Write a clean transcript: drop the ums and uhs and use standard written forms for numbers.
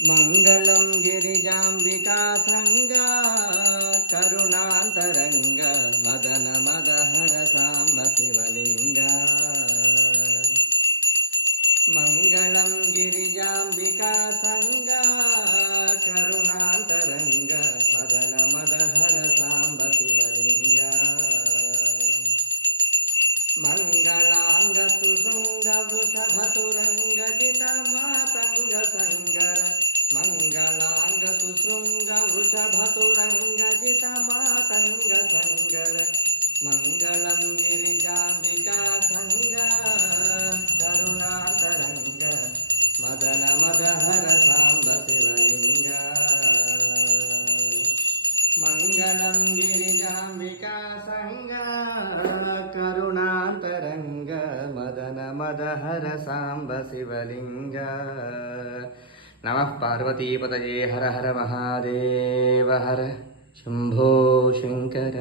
మంగళం గిరిజాంబికా సంగా కరుణాంతరంగ మదన మదహర సాంబ శివలింగ. మంగళం గిరిజాంబికా సంగా కరుణాంతరంగ మదన మదహర సాంబ శివలింగ. మంగళాంగ సుశృంగ వృషభతురంగ జిత మాతంగ సంగర. మంగళాంగ సుశృంగ వృషభతురంగ జిత మాతంగ సంగర. మంగళం గిరిజాంబికా సంగ కరుణాతరంగ మదన మదహర సాంబ శివలింగ. మంగళం గిరిజాంబికా సంగ కరుణాంతరంగ మదన మదహర సాంబ శివలింగ. నమః పార్వతీపతయే హర హర మహాదేవ హర శంభో శంకర.